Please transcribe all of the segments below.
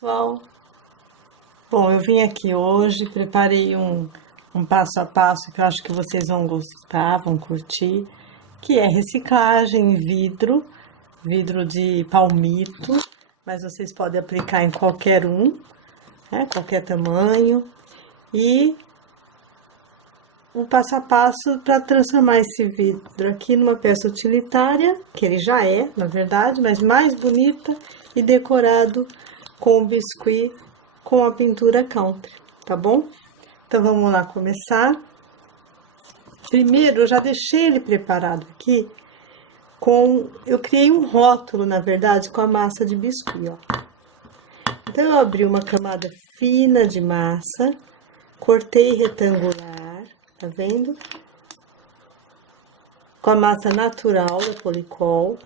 Pessoal, bom, eu vim aqui hoje, preparei um passo a passo que eu acho que vocês vão gostar, vão curtir, que é reciclagem em vidro de palmito, mas vocês podem aplicar em qualquer um, né, qualquer tamanho, e o passo a passo para transformar esse vidro aqui numa peça utilitária, que ele já é, na verdade, mas mais bonita e decorado com o biscuit com a pintura country, tá bom? Então, vamos lá começar. Primeiro, eu já deixei ele preparado aqui eu criei um rótulo, na verdade, com a massa de biscuit, ó. Então, eu abri uma camada fina de massa, cortei retangular, tá vendo? Com a massa natural da Polycol.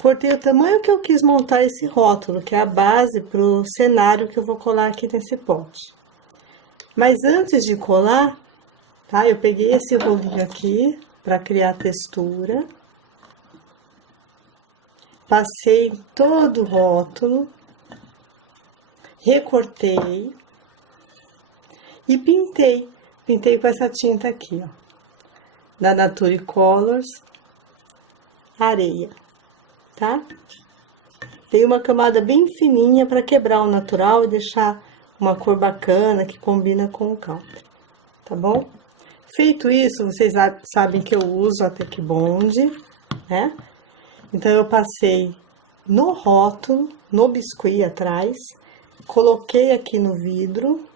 Cortei o tamanho que eu quis montar esse rótulo, que é a base pro cenário que eu vou colar aqui nesse pote. Mas antes de colar, tá? Eu peguei esse rolinho aqui para criar textura. Passei todo o rótulo. Recortei. E pintei. Pintei com essa tinta aqui, ó. Da Nature Colors. Areia, tá? Tem uma camada bem fininha para quebrar o natural e deixar uma cor bacana que combina com o country, tá bom? Feito isso, vocês sabem que eu uso a Tech Bond, né? Então, eu passei no rótulo, no biscuit atrás, coloquei aqui no vidro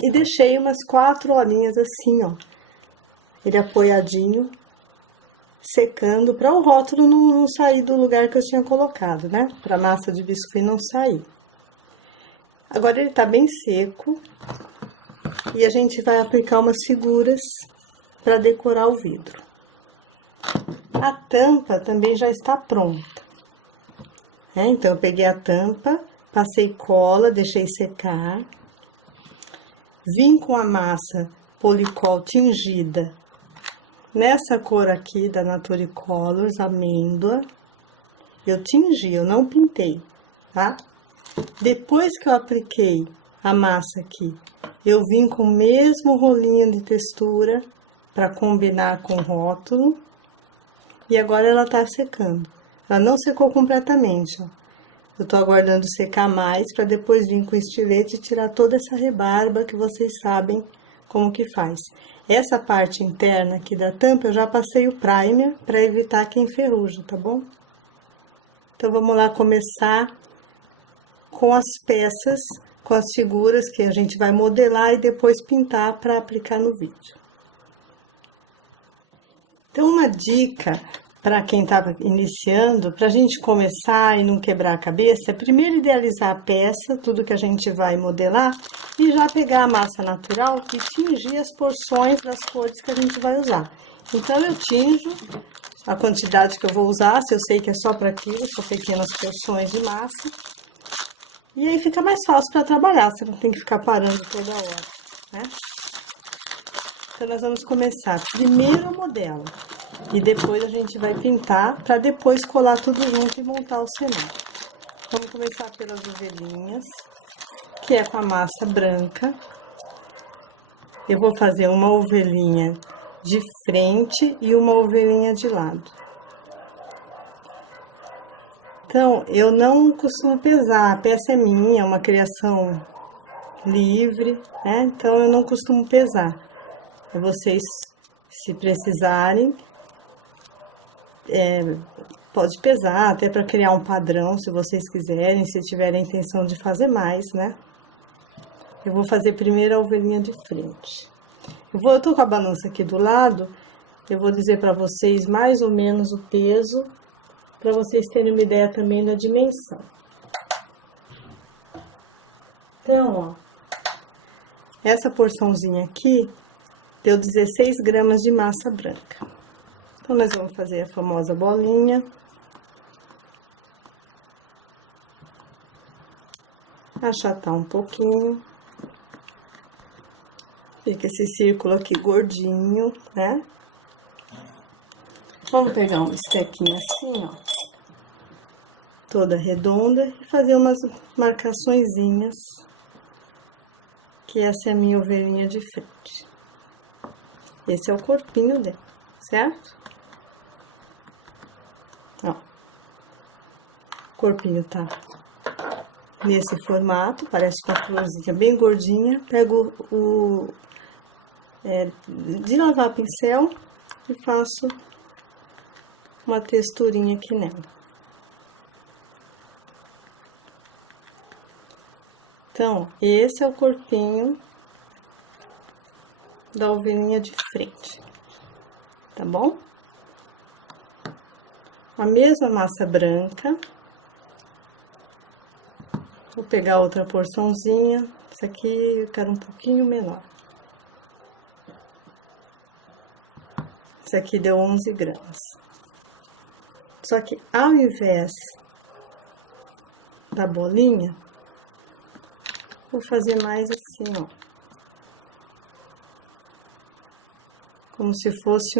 e deixei umas 4 horinhas assim, ó. Ele apoiadinho, secando, para o rótulo não sair do lugar que eu tinha colocado, né? Para a massa de biscuit não sair. Agora, ele tá bem seco. E a gente vai aplicar umas figuras para decorar o vidro. A tampa também já está pronta. Então, eu peguei a tampa, passei cola, deixei secar. Vim com a massa Polycol tingida nessa cor aqui da Nature Colors, amêndoa. Eu tingi, eu não pintei, tá? Depois que eu apliquei a massa aqui, eu vim com o mesmo rolinho de textura para combinar com o rótulo. E agora ela tá secando. Ela não secou completamente, ó. Eu tô aguardando secar mais para depois vir com o estilete e tirar toda essa rebarba que vocês sabem como que faz. Essa parte interna aqui da tampa eu já passei o primer para evitar que enferruja, tá bom? Então, vamos lá começar com as peças, com as figuras que a gente vai modelar e depois pintar para aplicar no vídeo. Então, uma dica para quem estava iniciando, para a gente começar e não quebrar a cabeça, é primeiro idealizar a peça, tudo que a gente vai modelar, e já pegar a massa natural e tingir as porções das cores que a gente vai usar. Então, eu tinjo a quantidade que eu vou usar, se eu sei que é só para aquilo, são pequenas porções de massa. E aí fica mais fácil para trabalhar, você não tem que ficar parando toda hora, né? Então, nós vamos começar primeiro o modelo. E depois a gente vai pintar, para depois colar tudo junto e montar o cenário. Vamos começar pelas ovelhinhas, que é com a massa branca. Eu vou fazer uma ovelhinha de frente e uma ovelhinha de lado. Então, eu não costumo pesar, a peça é minha, é uma criação livre, né? Então, eu não costumo pesar. Vocês, se precisarem, pode pesar, até para criar um padrão, se vocês quiserem, se tiverem a intenção de fazer mais, né? Eu vou fazer primeiro a ovelhinha de frente. Eu tô com a balança aqui do lado, eu vou dizer para vocês mais ou menos o peso, para vocês terem uma ideia também da dimensão. Então, ó, essa porçãozinha aqui deu 16 gramas de massa branca. Então, nós vamos fazer a famosa bolinha. Achatar um pouquinho. Fica esse círculo aqui gordinho, né? Vamos pegar um estequinho assim, ó. toda redonda e fazer umas marcaçõezinhas, que essa é a minha ovelhinha de frente. Esse é o corpinho dela, certo? Ó, o corpinho tá nesse formato, parece uma florzinha bem gordinha. Pego de lavar pincel e faço uma texturinha aqui nela. Então, esse é o corpinho da ovelhinha de frente, tá bom? A mesma massa branca. Vou pegar outra porçãozinha. Essa aqui eu quero um pouquinho menor. Esse aqui deu 11 gramas. Só que ao invés da bolinha, vou fazer mais assim, ó. Como se fosse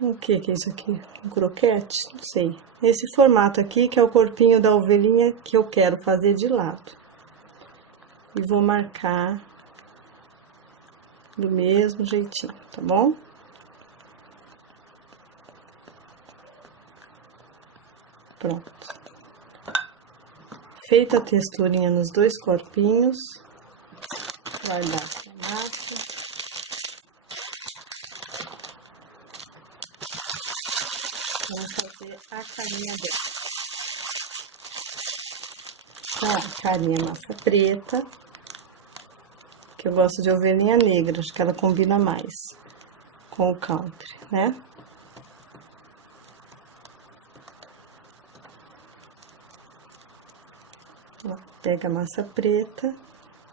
o que é isso aqui? Um croquete? Não sei. Esse formato aqui, que é o corpinho da ovelhinha que eu quero fazer de lado. E vou marcar do mesmo jeitinho, tá bom? Pronto. Feita a texturinha nos dois corpinhos, guardar a massa. Vamos fazer a carinha dela. Então, a carinha massa preta, que eu gosto de ovelhinha negra, acho que ela combina mais com o country, né? Pega a massa preta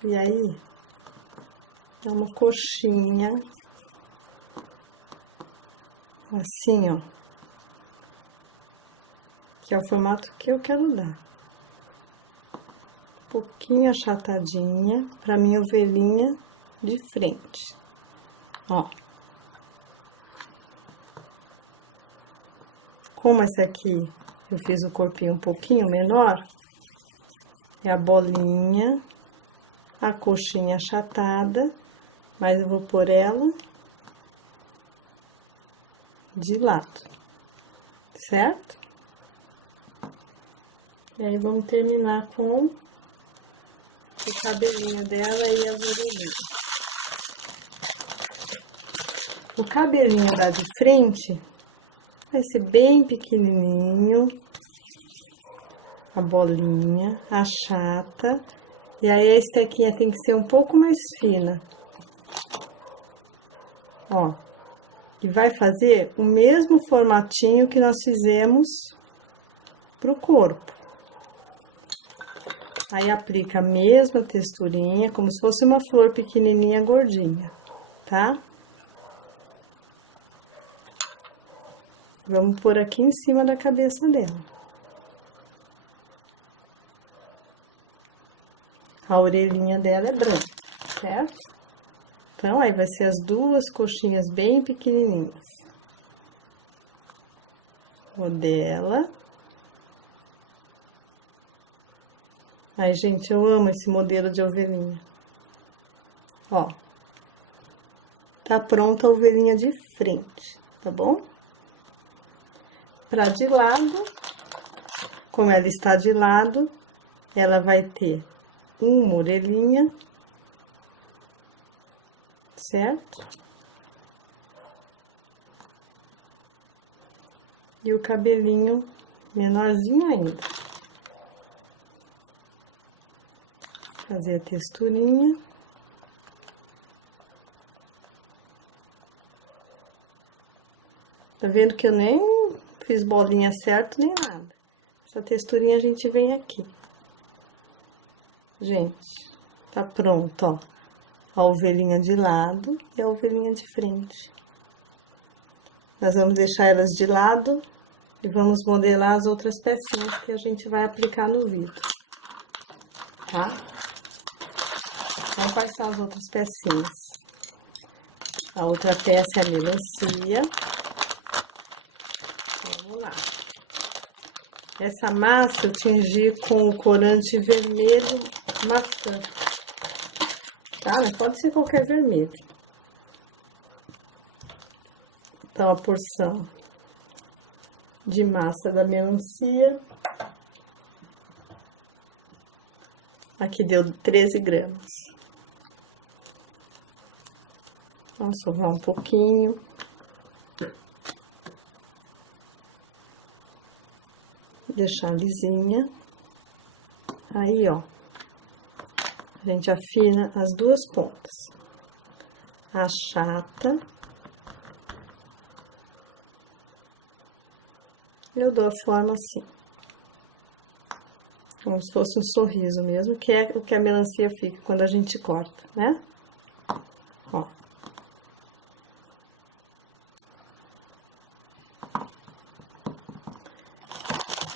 e aí dá uma coxinha, assim, ó, que é o formato que eu quero dar. Um pouquinho achatadinha pra minha ovelhinha de frente, ó. Como essa aqui eu fiz o corpinho um pouquinho menor, é a bolinha, a coxinha achatada, mas eu vou pôr ela de lado, certo? E aí, vamos terminar com o cabelinho dela e as orelhinhas. O cabelinho da de frente vai ser bem pequenininho. A bolinha, a chata, e aí a estequinha tem que ser um pouco mais fina, ó, e vai fazer o mesmo formatinho que nós fizemos pro corpo. Aí, aplica a mesma texturinha, como se fosse uma flor pequenininha gordinha, tá? Vamos pôr aqui em cima da cabeça dela. A orelhinha dela é branca, certo? Então, aí vai ser as duas coxinhas bem pequenininhas. O dela. Ai, gente, eu amo esse modelo de ovelhinha. Ó. Tá pronta a ovelhinha de frente, tá bom? Pra de lado, como ela está de lado, ela vai ter uma orelhinha, certo? E o cabelinho menorzinho ainda. Fazer a texturinha. Tá vendo que eu nem fiz bolinha certo nem nada. Essa texturinha a gente vem aqui. Gente, tá pronto, ó. A ovelhinha de lado e a ovelhinha de frente. Nós vamos deixar elas de lado e vamos modelar as outras pecinhas que a gente vai aplicar no vidro, tá? Então, quais são as outras pecinhas? A outra peça é a melancia. Vamos lá. Essa massa eu tingi com o corante vermelho maçã, tá? Mas pode ser qualquer vermelho. Então, a porção de massa da melancia. Aqui deu 13 gramas. Vamos sovar um pouquinho. Deixar lisinha. Aí, ó. A gente afina as duas pontas. Achata. Eu dou a forma assim. Como se fosse um sorriso mesmo, que é o que a melancia fica quando a gente corta, né? Ó.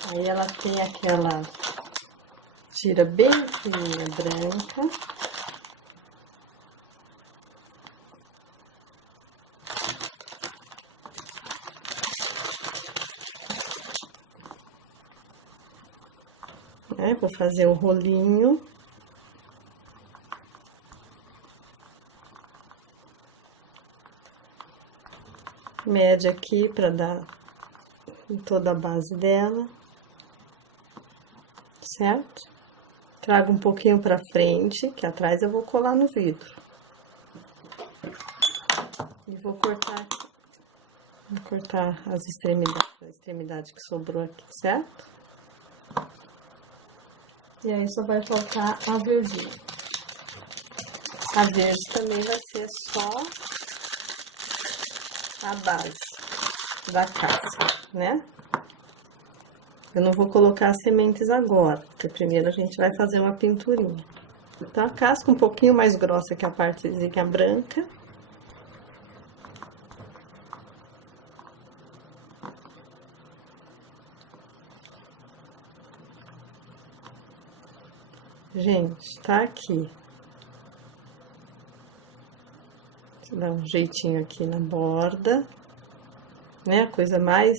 Aí ela tem aquela tira bem fininha, branca. Vou fazer o rolinho. Mede aqui para dar em toda a base dela. Certo? Trago um pouquinho pra frente, que atrás eu vou colar no vidro. E vou cortar aqui. Vou cortar as extremidades, a extremidade que sobrou aqui, certo? E aí só vai faltar a verdinha. A verde também vai ser só a base da casca, né? Eu não vou colocar as sementes agora, porque primeiro a gente vai fazer uma pinturinha. Então, a casca um pouquinho mais grossa que a partezinha branca. Gente, tá aqui. Deixa eu dar um jeitinho aqui na borda, né? A coisa mais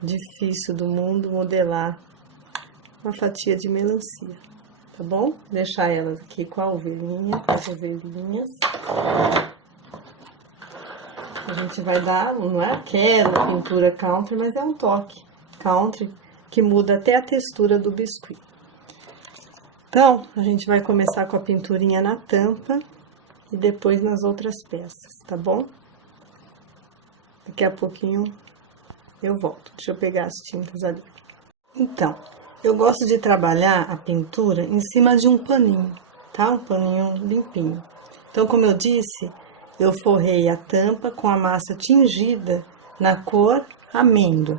difícil do mundo, modelar uma fatia de melancia, tá bom? Deixar ela aqui com a ovelhinha, com as ovelhinhas. A gente vai dar, não é aquela pintura country, mas é um toque country que muda até a textura do biscuit. Então, a gente vai começar com a pinturinha na tampa e depois nas outras peças, tá bom? Daqui a pouquinho eu volto. Deixa eu pegar as tintas ali. Então, eu gosto de trabalhar a pintura em cima de um paninho, tá? Um paninho limpinho. Então, como eu disse, eu forrei a tampa com a massa tingida na cor amêndoa,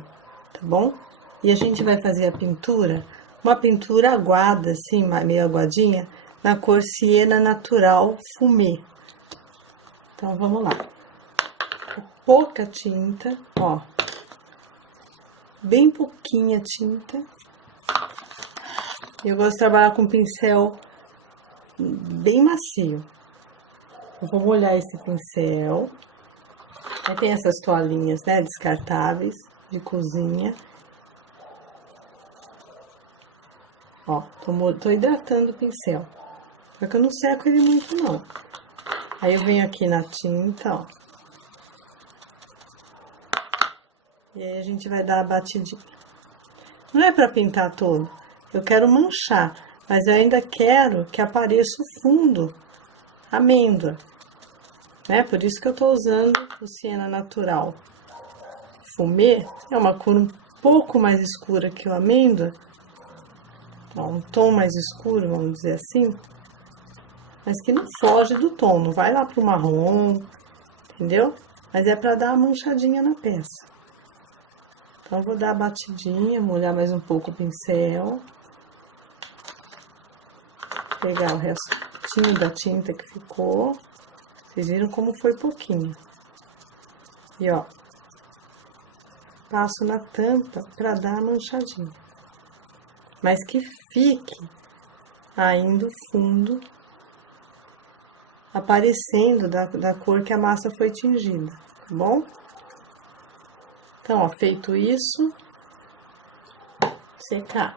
tá bom? E a gente vai fazer a pintura, uma pintura aguada, assim, meio aguadinha, na cor siena natural fumê. Então, vamos lá. Pouca tinta, ó. Bem pouquinha tinta. Eu gosto de trabalhar com pincel bem macio. Eu vou molhar esse pincel. Aí tem essas toalhinhas, né, descartáveis, de cozinha. Ó, tô hidratando o pincel. Só que eu não seco ele muito, não. Aí eu venho aqui na tinta, ó. E aí a gente vai dar a batidinha. Não é pra pintar todo. Eu quero manchar, mas eu ainda quero que apareça o fundo amêndoa, né? Por isso que eu tô usando o siena natural. Fumê é uma cor um pouco mais escura que o amêndoa. Ó, um tom mais escuro, vamos dizer assim. Mas que não foge do tom, não vai lá pro marrom, entendeu? Mas é pra dar uma manchadinha na peça. Então, vou dar a batidinha, molhar mais um pouco o pincel. Pegar o restinho da tinta que ficou. Vocês viram como foi pouquinho. E, ó, passo na tampa pra dar a manchadinha. Mas que fique ainda o fundo aparecendo da cor que a massa foi tingida, tá bom? Então, ó, feito isso, secar.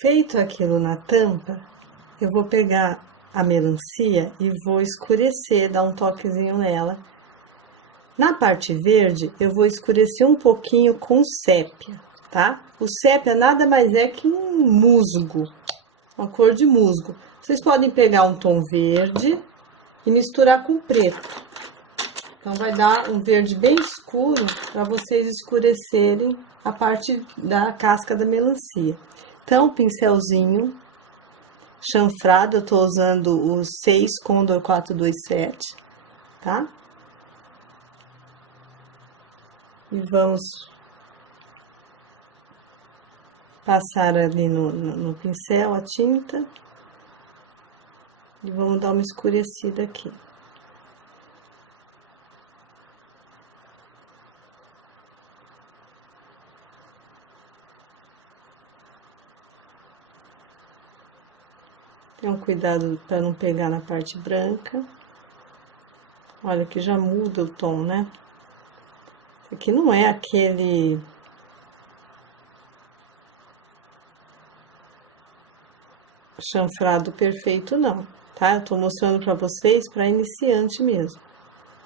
Feito aquilo na tampa, eu vou pegar a melancia e vou escurecer, dar um toquezinho nela. Na parte verde, eu vou escurecer um pouquinho com sépia, tá? O sépia nada mais é que um musgo, uma cor de musgo. Vocês podem pegar um tom verde e misturar com preto. Então, vai dar um verde bem escuro para vocês escurecerem a parte da casca da melancia. Então, pincelzinho chanfrado, eu tô usando o 6 Condor 427, tá? E vamos passar ali no pincel a tinta. E vamos dar uma escurecida aqui. Tenham cuidado para não pegar na parte branca. Olha que já muda o tom, né? Esse aqui não é aquele chanfrado perfeito, não, tá? Eu tô mostrando para vocês para iniciante mesmo,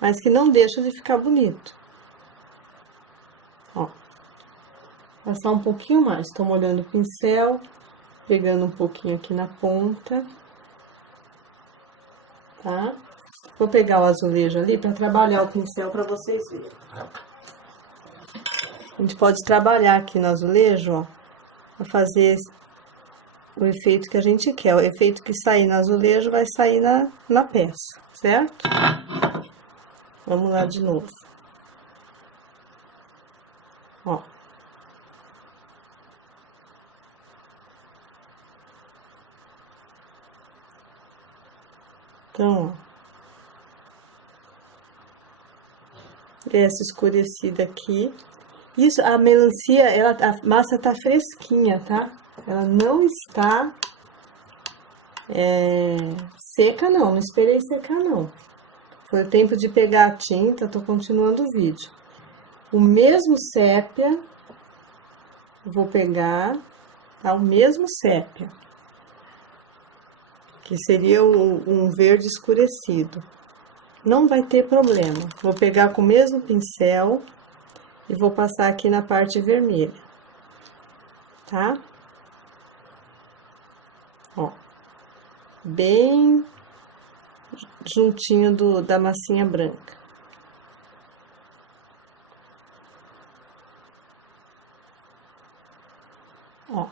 mas que não deixa de ficar bonito. Ó, passar um pouquinho mais, tô molhando o pincel. Pegando um pouquinho aqui na ponta, tá? Vou pegar o azulejo ali para trabalhar o pincel para vocês verem. A gente pode trabalhar aqui no azulejo, ó, para fazer o efeito que a gente quer. O efeito que sair no azulejo vai sair na peça, certo? Vamos lá de novo. Ó. Então, ó, essa escurecida aqui. Isso, a melancia, a massa tá fresquinha, tá? Ela não está seca, não. Não esperei secar, não. Foi o tempo de pegar a tinta, tô continuando o vídeo. O mesmo sépia, vou pegar, tá? O mesmo sépia. Que seria um verde escurecido. Não vai ter problema. Vou pegar com o mesmo pincel e vou passar aqui na parte vermelha, tá? Ó, bem juntinho da massinha branca. Ó.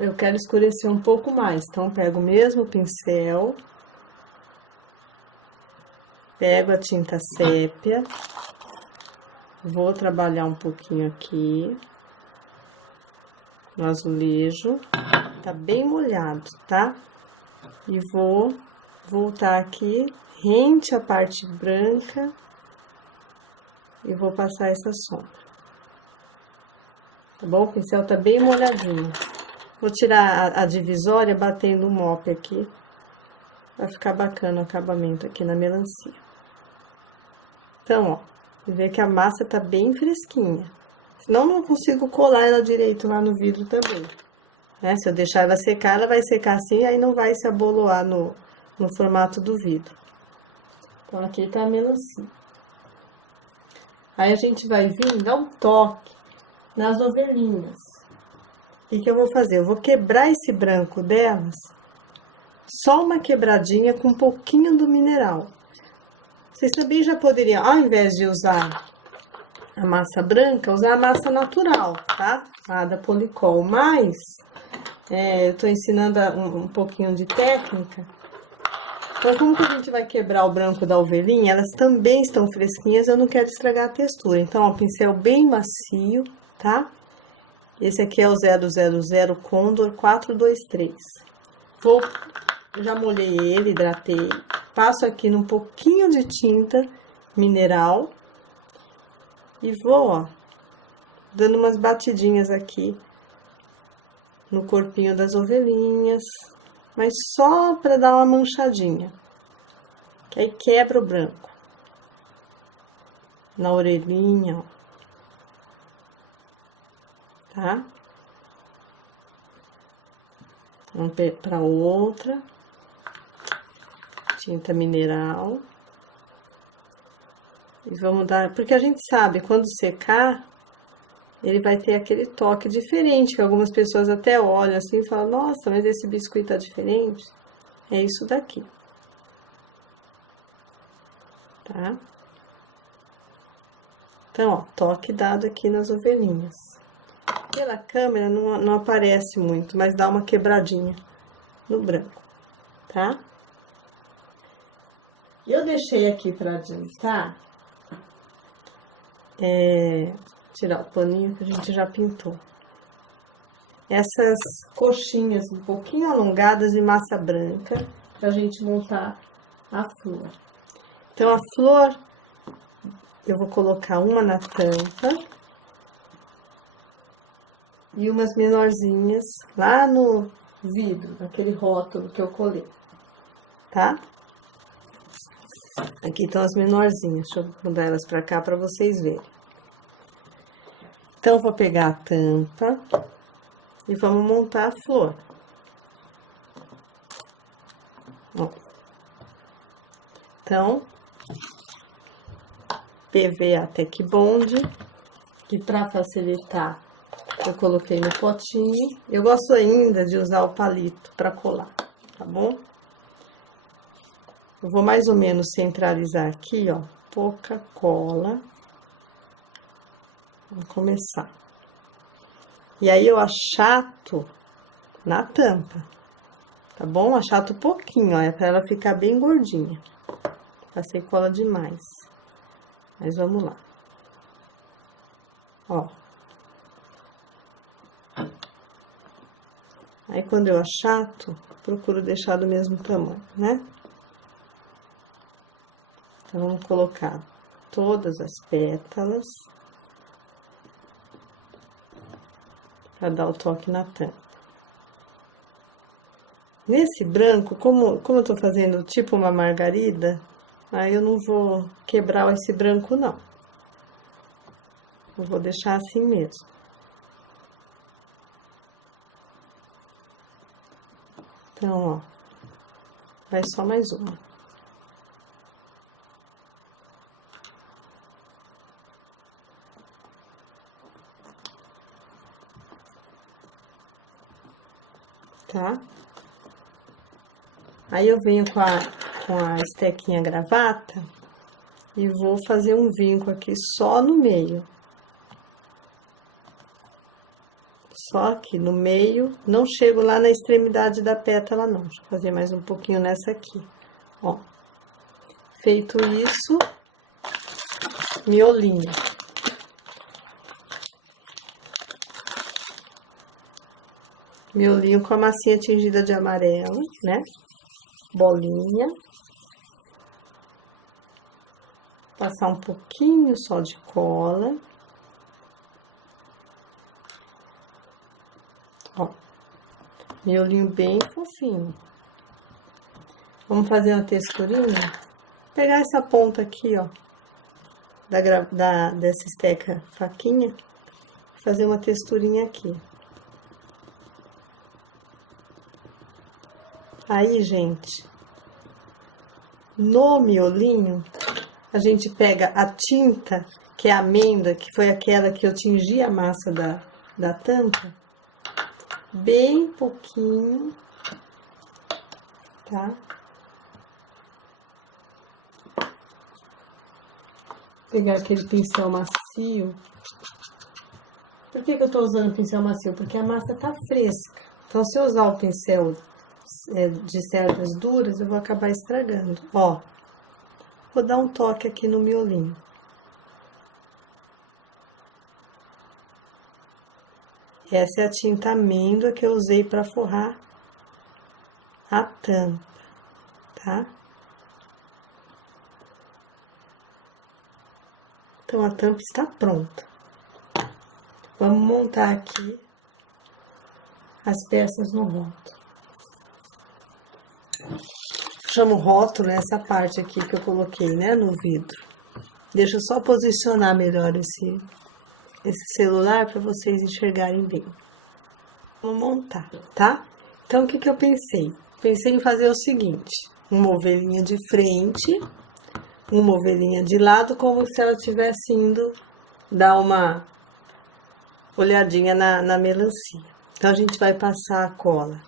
Eu quero escurecer um pouco mais, então pego o mesmo pincel, pego a tinta sépia, vou trabalhar um pouquinho aqui no azulejo, tá bem molhado, tá? E vou voltar aqui, rente a parte branca, e vou passar essa sombra. Tá bom? O pincel tá bem molhadinho. Vou tirar a divisória batendo o mop aqui. Vai ficar bacana o acabamento aqui na melancia. Então, ó, vê que a massa tá bem fresquinha. Senão, não consigo colar ela direito lá no vidro também. Né? Se eu deixar ela secar, ela vai secar assim, aí não vai se aboloar no formato do vidro. Então, aqui tá a melancia. Aí, a gente vai vir dar um toque nas ovelhinhas. O que eu vou fazer? Eu vou quebrar esse branco delas, só uma quebradinha com um pouquinho do mineral. Vocês também já poderiam, ao invés de usar a massa branca, usar a massa natural, tá? A da Policol, mas eu tô ensinando um pouquinho de técnica. Então, como que a gente vai quebrar o branco da ovelhinha? Elas também estão fresquinhas, eu não quero estragar a textura. Então, ó, pincel bem macio, tá? Esse aqui é o 000 Condor 423. Eu já molhei ele, hidratei. Passo aqui num pouquinho de tinta mineral. E vou, ó, dando umas batidinhas aqui no corpinho das ovelhinhas, mas só para dar uma manchadinha, que aí quebra o branco. Na orelhinha, ó, tá? Vamos para outra, tinta mineral. E vamos dar, porque a gente sabe, quando secar, ele vai ter aquele toque diferente, que algumas pessoas até olham assim e falam, nossa, mas esse biscuit tá diferente. É isso daqui. Tá? Então, ó, toque dado aqui nas ovelhinhas. Pela câmera não aparece muito, mas dá uma quebradinha no branco, tá? Eu deixei aqui pra adiantar, tirar o paninho que a gente já pintou. Essas coxinhas um pouquinho alongadas de massa branca, pra gente montar a flor. Então, a flor, eu vou colocar uma na tampa e umas menorzinhas lá no vidro, naquele rótulo que eu colei, tá? Aqui estão as menorzinhas, deixa eu mudar elas pra cá pra vocês verem. Então, vou pegar a tampa e vamos montar a flor. Ó. Então, PVA Tech Bond, que pra facilitar, eu coloquei no potinho. Eu gosto ainda de usar o palito pra colar, tá bom? Eu vou mais ou menos centralizar aqui, ó, pouca cola. Vamos começar. E aí, eu achato na tampa, tá bom? Achato um pouquinho, ó, é pra ela ficar bem gordinha. Passei cola demais. Mas vamos lá. Ó. Aí, quando eu achato, procuro deixar do mesmo tamanho, né? Então, vamos colocar todas as pétalas para dar o toque na tampa. Nesse branco, como eu tô fazendo tipo uma margarida, aí eu não vou quebrar esse branco, não. Eu vou deixar assim mesmo. Então, ó, vai só mais uma. Tá? Aí, eu venho com a estequinha gravata e vou fazer um vinco aqui só no meio. Só aqui no meio, não chego lá na extremidade da pétala, não. Deixa eu fazer mais um pouquinho nessa aqui, ó. Feito isso, miolinho. Miolinho com a massinha tingida de amarelo, né? Bolinha. Passar um pouquinho só de cola. Ó. Miolinho bem fofinho. Vamos fazer uma texturinha. Pegar essa ponta aqui, ó. Dessa esteca faquinha. Fazer uma texturinha aqui. Aí, gente, no miolinho, a gente pega a tinta, que é a amêndoa, que foi aquela que eu tingi a massa da tampa, bem pouquinho, tá? Pegar aquele pincel macio. Por que eu tô usando pincel macio? Porque a massa tá fresca. Então, se eu usar o pincel de cerdas duras, eu vou acabar estragando. Ó, vou dar um toque aqui no miolinho. Essa é a tinta amêndoa que eu usei para forrar a tampa, tá? Então, a tampa está pronta. Vamos montar aqui as peças no rótulo. Chamo rótulo essa parte aqui que eu coloquei, né, no vidro. Deixa eu só posicionar melhor esse celular para vocês enxergarem bem. Vamos montar, tá? Então, o que que eu pensei? Pensei em fazer o seguinte, uma ovelhinha de frente, uma ovelhinha de lado, como se ela estivesse indo dar uma olhadinha na melancia. Então, a gente vai passar a cola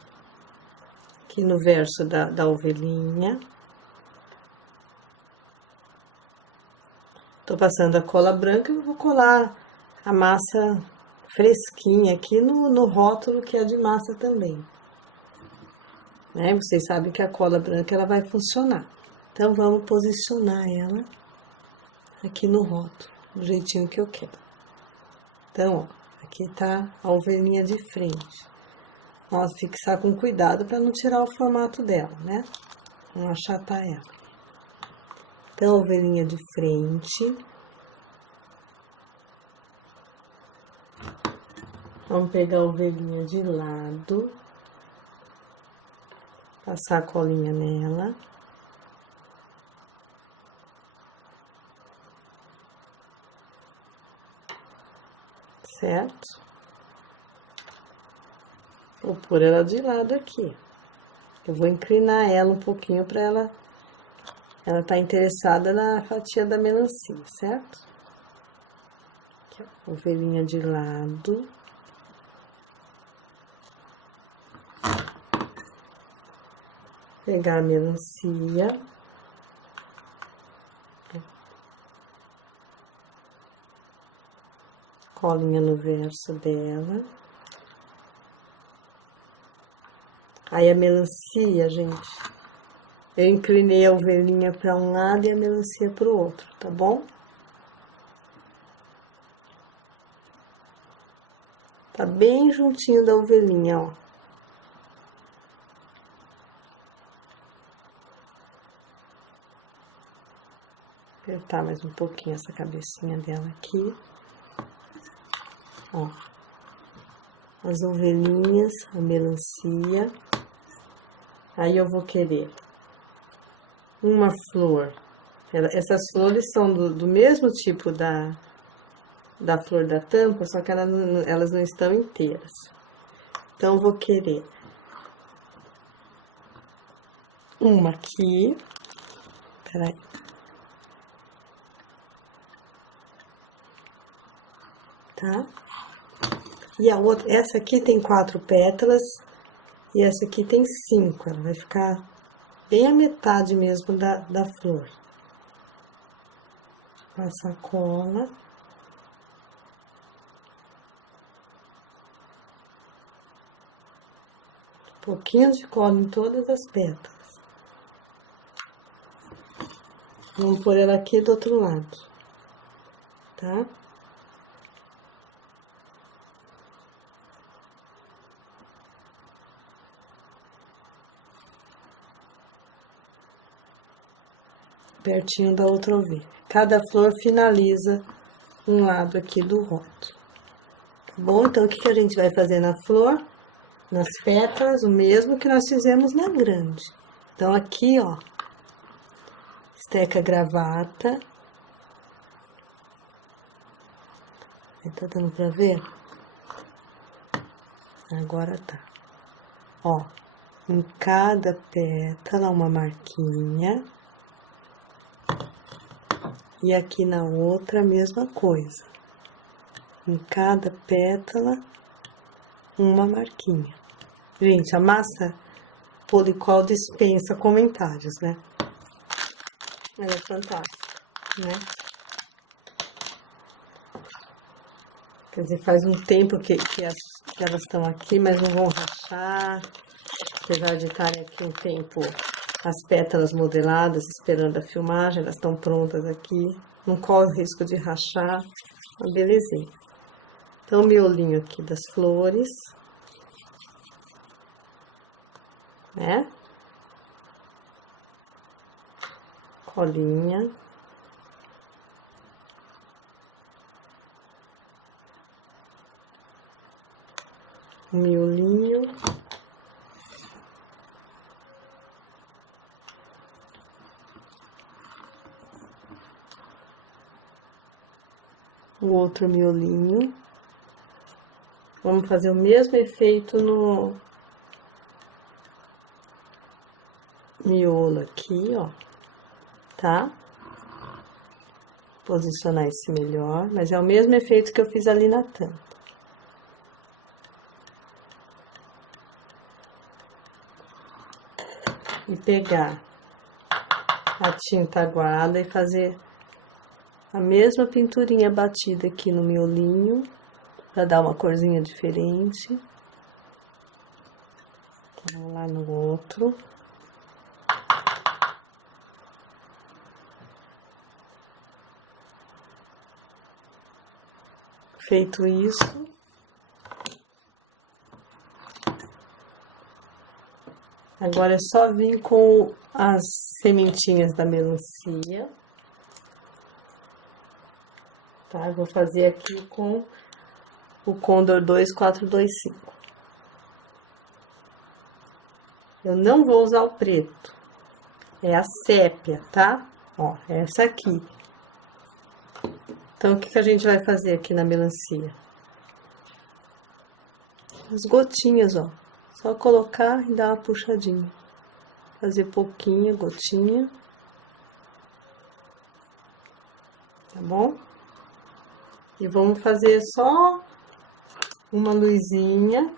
aqui no verso da ovelhinha. Tô passando a cola branca e vou colar a massa fresquinha aqui no rótulo que é de massa também. Né? Vocês sabem que a cola branca ela vai funcionar. Então, vamos posicionar ela aqui no rótulo, do jeitinho que eu quero. Então, ó, aqui tá a ovelhinha de frente. Nós fixar com cuidado para não tirar o formato dela, né? Não achatar ela. Então, ovelhinha de frente. Vamos pegar a ovelhinha de lado. Passar a colinha nela. Certo? Vou pôr ela de lado aqui. Eu vou inclinar ela um pouquinho para ela tá interessada na fatia da melancia, certo? Aqui, ó, ovelhinha de lado. Pegar a melancia. Colinha no verso dela. Aí a melancia, gente, eu inclinei a ovelhinha para um lado e a melancia para o outro, tá bom? Tá bem juntinho da ovelhinha, ó. Apertar mais um pouquinho essa cabecinha dela aqui. Ó. As ovelhinhas, a melancia. Aí eu vou querer uma flor. Essas flores são do mesmo tipo da flor da tampa, só que elas não estão inteiras. Então, eu vou querer uma aqui. Peraí. Tá? E a outra, essa aqui tem 4 pétalas e essa aqui tem 5. Ela vai ficar bem a metade mesmo da flor. Passa a cola. Um pouquinho de cola em todas as pétalas. Vamos pôr ela aqui do outro lado, tá? Pertinho da outra ovelha. Cada flor finaliza um lado aqui do rótulo. Tá bom? Então, o que a gente vai fazer na flor? Nas pétalas, o mesmo que nós fizemos na grande. Então, aqui, ó, esteca a gravata. Tá dando pra ver? Agora tá. Ó, em cada pétala uma marquinha. E aqui na outra, a mesma coisa. Em cada pétala, uma marquinha. Gente, a massa Polycol dispensa comentários, né? Ela é fantástica, né? Quer dizer, faz um tempo que elas estão aqui, mas não vão rachar. Apesar de estarem aqui um tempo as pétalas modeladas, esperando a filmagem, elas estão prontas aqui. Não corre o risco de rachar. Uma belezinha. Então, o miolinho aqui das flores. Né? Colinha. um miolinho. O outro miolinho. Vamos fazer o mesmo efeito no miolo aqui, ó, tá? Posicionar esse melhor, mas é o mesmo efeito que eu fiz ali na tampa. E pegar a tinta aguada e fazer a mesma pinturinha batida aqui no miolinho, para dar uma corzinha diferente. Vamos lá no outro. Feito isso, agora é só vir com as sementinhas da melancia. Tá? Eu vou fazer aqui com o Condor 2425. Eu não vou usar o preto, é a sépia, tá? Ó, é essa aqui. Então, o que a gente vai fazer aqui na melancia? As gotinhas, ó. Só colocar e dar uma puxadinha. Fazer pouquinho, gotinha. Tá bom? E vamos fazer só uma luzinha.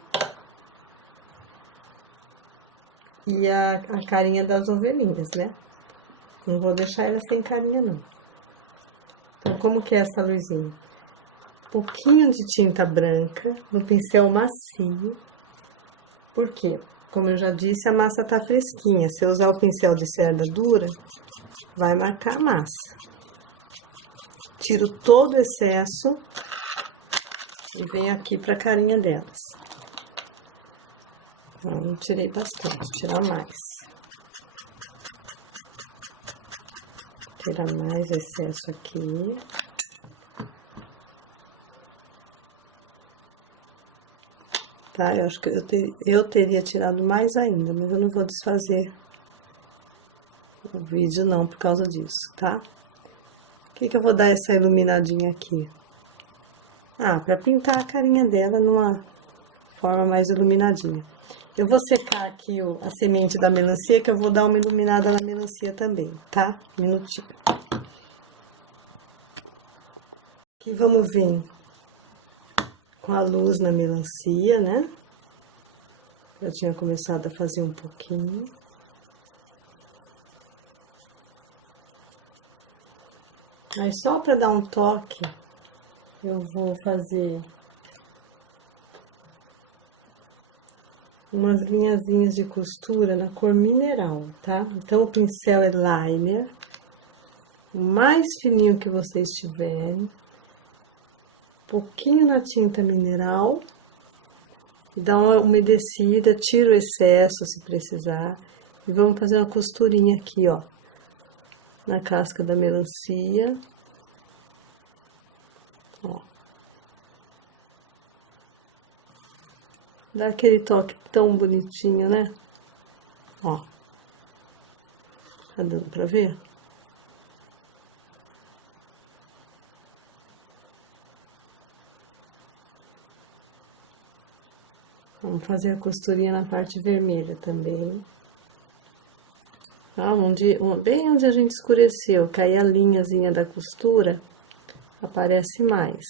E a carinha das ovelhinhas, né? Não vou deixar ela sem carinha, não. Então, como que é essa luzinha? Pouquinho de tinta branca no pincel macio. Por quê? Como eu já disse, a massa tá fresquinha. Se eu usar o pincel de cerda dura, vai marcar a massa. Tiro todo o excesso e venho aqui pra carinha delas. Não tirei bastante, vou tirar mais. Tirar mais excesso aqui. Tá? Eu acho que eu teria tirado mais ainda, mas eu não vou desfazer o vídeo não por causa disso, tá? O que eu vou dar essa iluminadinha aqui? Ah, pra pintar a carinha dela numa forma mais iluminadinha. Eu vou secar aqui a semente da melancia, que eu vou dar uma iluminada na melancia também, tá? Um minutinho. Aqui vamos vir com a luz na melancia, né? Eu tinha começado a fazer um pouquinho. Aí, só pra dar um toque, eu vou fazer umas linhazinhas de costura na cor mineral, tá? Então, o pincel é liner, o mais fininho que vocês tiverem, pouquinho na tinta mineral, e dá uma umedecida, tira o excesso se precisar, e vamos fazer uma costurinha aqui, ó, na casca da melancia, ó. Dá aquele toque tão bonitinho, né? Ó. Tá dando pra ver? Vamos fazer a costurinha na parte vermelha também. Tá? Bem onde a gente escureceu, que aí a linhazinha da costura aparece mais.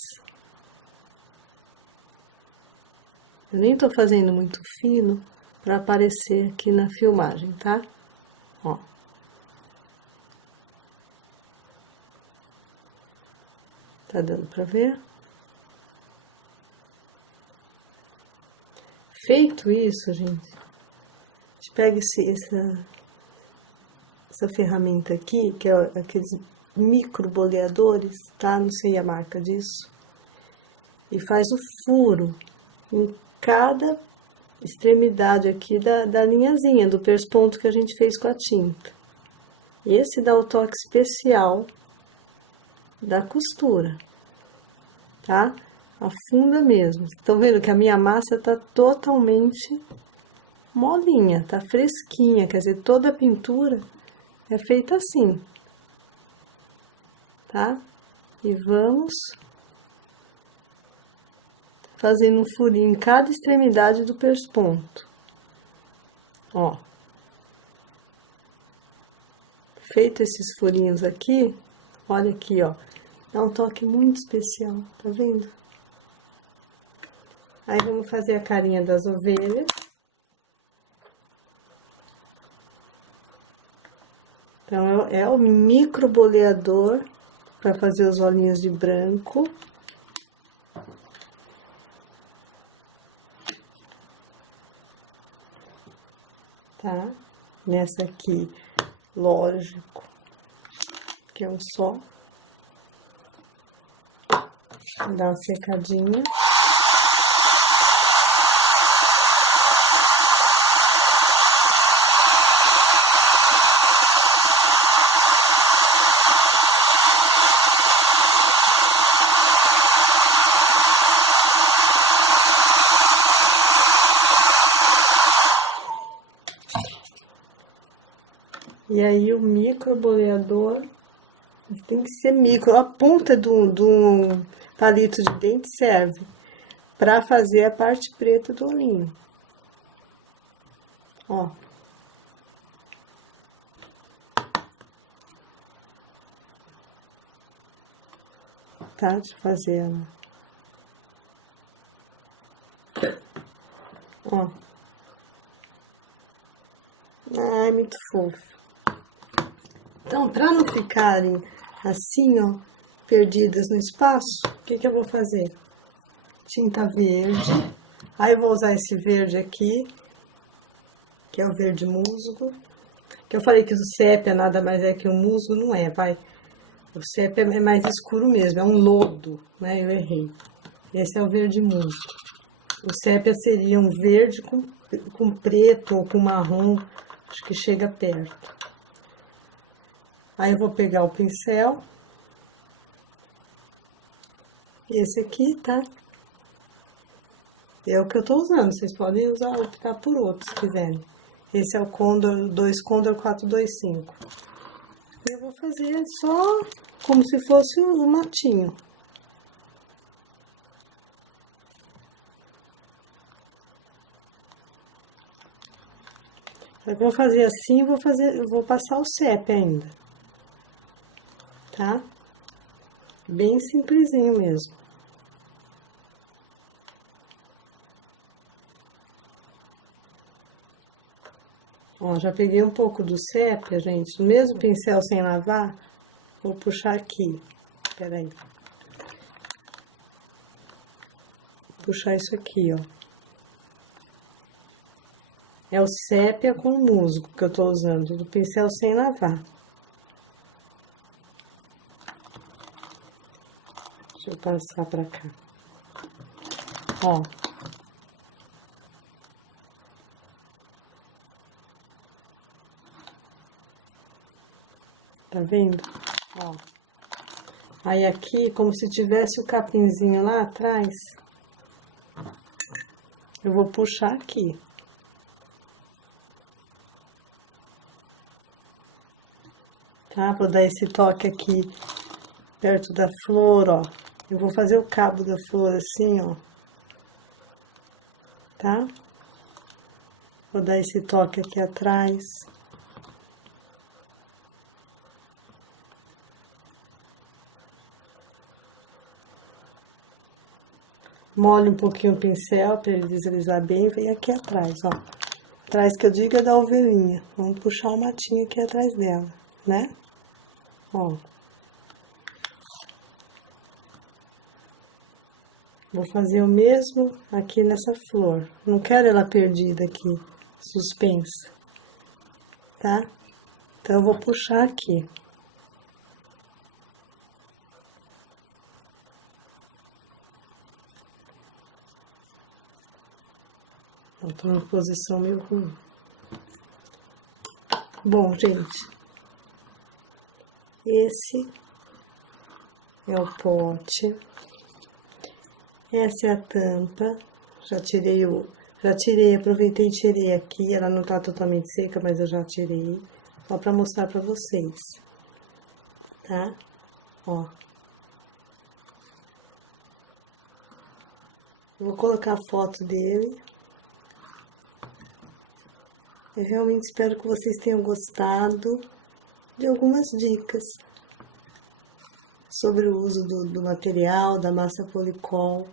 Eu nem tô fazendo muito fino pra aparecer aqui na filmagem, tá? Ó. Tá dando pra ver? Feito isso, gente, a gente pega essa ferramenta aqui, que é aqueles micro boleadores, tá? Não sei a marca disso. E faz o furo em cada extremidade aqui da linhazinha, do persponto que a gente fez com a tinta. Esse dá o toque especial da costura, tá? Afunda mesmo. Estão vendo que a minha massa tá totalmente molinha, tá fresquinha. Quer dizer, toda a pintura é feita assim, tá? E vamos fazendo um furinho em cada extremidade do persponto. Ó. Feito esses furinhos aqui, olha aqui, ó. Dá um toque muito especial, tá vendo? Aí, vamos fazer a carinha das ovelhas. Então, é o microboleador para fazer os olhinhos de branco. Tá? Nessa aqui, lógico, que eu só dar uma secadinha. E aí, o microboleador tem que ser micro. A ponta do palito de dente serve para fazer a parte preta do olhinho. Ó. Tá? Deixa eu fazer ela. Ó. Ai, muito fofo. Então, para não ficarem assim, ó, perdidas no espaço, o que eu vou fazer? Tinta verde. Aí, eu vou usar esse verde aqui, que é o verde musgo. Que eu falei que o sépia nada mais é que o musgo, não é, vai. O sépia é mais escuro mesmo, é um lodo, né? Eu errei. Esse é o verde musgo. O sépia seria um verde com preto ou com marrom, acho que chega perto. Aí, eu vou pegar o pincel. Esse aqui, tá? É o que eu tô usando, vocês podem usar, optar por outro, se quiserem. Esse é o Condor, 2 Condor 425. Eu vou fazer só como se fosse um matinho. Eu vou fazer assim, eu vou passar o sépia ainda. Tá? Bem simplesinho mesmo. Ó, já peguei um pouco do sépia, gente, no mesmo pincel sem lavar, vou puxar aqui. Peraí. Puxar isso aqui, ó. É o sépia com musgo que eu tô usando, do pincel sem lavar. Deixa eu passar pra cá. Ó. Tá vendo? Ó. Aí aqui, como se tivesse o capinzinho lá atrás, eu vou puxar aqui. Tá? Vou dar esse toque aqui perto da flor, ó. Eu vou fazer o cabo da flor assim, ó. Tá? Vou dar esse toque aqui atrás. Molhe um pouquinho o pincel para ele deslizar bem e vem aqui atrás, ó. Atrás que eu digo é da ovelhinha. Vamos puxar o matinho aqui atrás dela, né? Ó. Vou fazer o mesmo aqui nessa flor. Não quero ela perdida aqui, suspensa, tá? Então, eu vou puxar aqui. Eu tô numa posição meio ruim. Bom, gente, esse é o pote. Essa é a tampa. Já tirei, aproveitei e tirei aqui. Ela não tá totalmente seca, mas eu já tirei. Só pra mostrar pra vocês. Tá? Ó. Vou colocar a foto dele. Eu realmente espero que vocês tenham gostado de algumas dicas sobre o uso do material, da massa policol.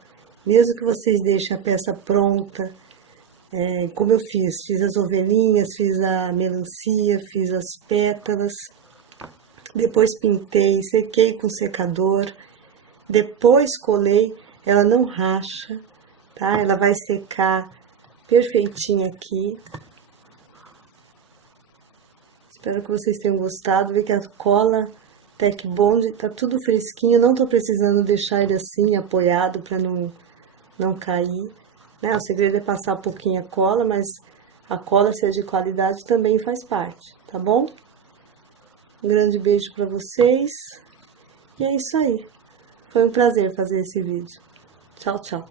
Mesmo que vocês deixem a peça pronta, como eu fiz as ovelhinhas, fiz a melancia, fiz as pétalas, depois pintei, sequei com secador, depois colei, ela não racha, tá? Ela vai secar perfeitinha aqui. Espero que vocês tenham gostado. Vê que a cola Tec Bond tá tudo fresquinho. Não tô precisando deixar ele assim, apoiado, para não cair. Né? O segredo é passar um pouquinho a cola, mas a cola, se é de qualidade, também faz parte, tá bom? Um grande beijo para vocês. E é isso aí. Foi um prazer fazer esse vídeo. Tchau, tchau.